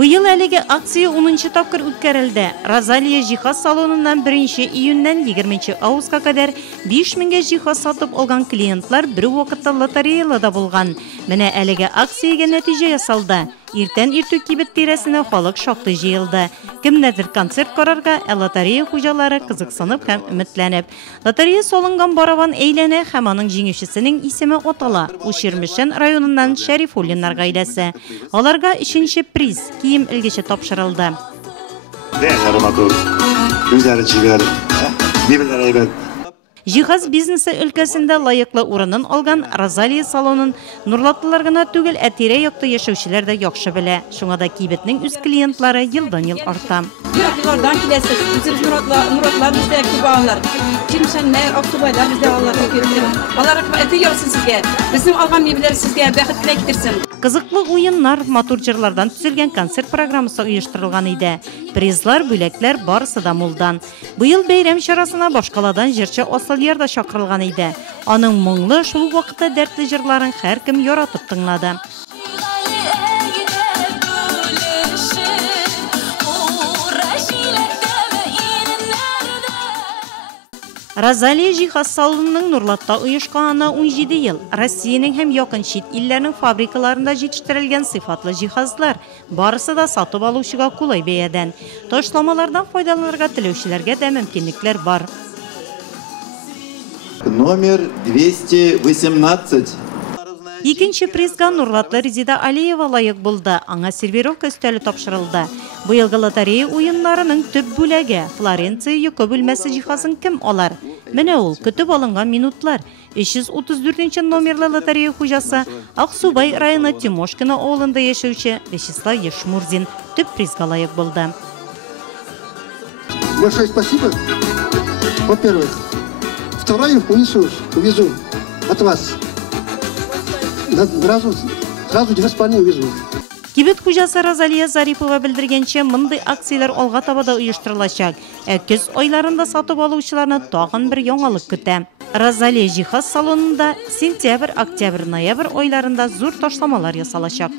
Быйыл әлеге акция 10-нчы тапкыр үткәрелде. Розалия җиһаз салоныннан 1 июньнән 20 августка кадәр 5000 җиһаз сатып алган клиентлар бер вакытта лотереяларда булган. Менә әлеге акциягә нәтиҗә ясалды. Иртән иртүк кибет тирәсенә халык шактый җыелды. Кемнедер концерт карарга, лотерея хуҗалары кызыксынып һәм өметләнеп. Лотерея салынган барабан әйләнә һәм аның җиңүчесенең исеме атала. Уширмешән районыннан Шәрифуллиннар гаиләсе. Аларга 3нче приз кием элгече тапшырылды. Җиһаз бизнесы өлкәсендә лаеклы урынын алган Розалия салонын нурлатлылар гына түгел, тирә-якта яшәүчеләр дә яхшы белә. Шуңа да кибетнең үз клиентлары елдан-ел арта. Нуратлардан киләсез, үзегез нуратлар бездә күп алалар. Җимшәннәр, Актубайда бездә алалар күп. Алар әти ярсын сезгә. Безнең алган мебелләр сезгә бәхет теләк китерсен. Кызыклы уеннар, матур җырлардан төзелгән концерт программасы оештырылган иде. Призлар, бүләкләр барысы да мулдан. Быел бәйрәм чарасына башкаладан җырчы Асылъяр да чакырылган иде. Аның моңлы, шул вакытта дәртле җырларын һәркем яратып тыңлады. Розалия җиһаз салонының Нурлатта оешканына 17 ел. Россиянең һәм якын чит илләрнең фабрикаларында җитештерелгән сыйфатлы җиһазлар. Барысы да сатып алучыга кулай бәядән. Ташламалардан файдаланырга теләүчеләргә дә мөмкинлекләр бар. Номер 218. Икенче призга Нурлатлы Резида Алиева лайык булды. Аңа сервировка өстәле тапшырылды. Быелгы лотерея уеннарының төп бүләге Флоренция йокы бүлмәсе җиһазын кем алар? Менә ул көтеп алынган минутлар. 334 номерлы лотерея хуҗасы Аксубай районы Тимошкино авылында яшәүче Вячеслав Ешмурзин төп призга лайык булды. Большое спасибо. Во-первых, второе увезу от вас. Сразу 2,5 увезу. Кибет хуҗасы Розалия Зарипова белдергәнчә, мондый акцияләр алга таба да оештырылачак. Көз айларында сатып алучыларны тагын бер яңалык көтә. Розалия җиһаз салонында сентябрь, октябрь, ноябрь айларында зур ташламалар ясалачак.